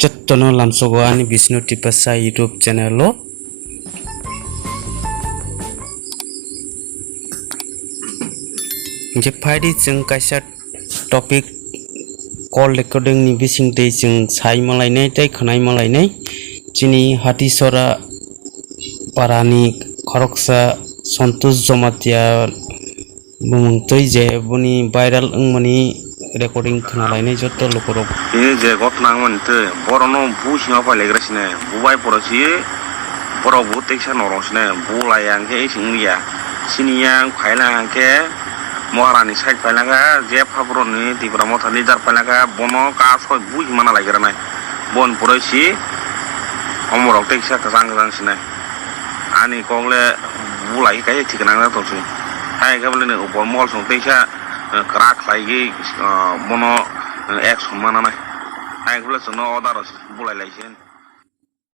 Cettono lamsogo ani Bisnu Tipasa YouTube channel lo je phaidi जों kaisa topic call recording ni bising tei जों sai malainai tei khnai malainai chini hatisora parani khoroksa Santosh Jomatia bumungtoi je buni viral wngmani recording khnalainai jotto lokorok ini je gotna ngante borono businga pailegrasine bubai porosi boro bu teksa norosine bulayang ke isingya siniyang phailang ke moharani side phailaga je phabroni tibra motha leader phailaga bono ka soi buj mana laigrana bon porosi omorok teksa kajang kajang sine ani kongle bulai kai thikna na to su hai gable ne upor mol song teksa krak laigi bono action mana na hai gable sono order bulai laisen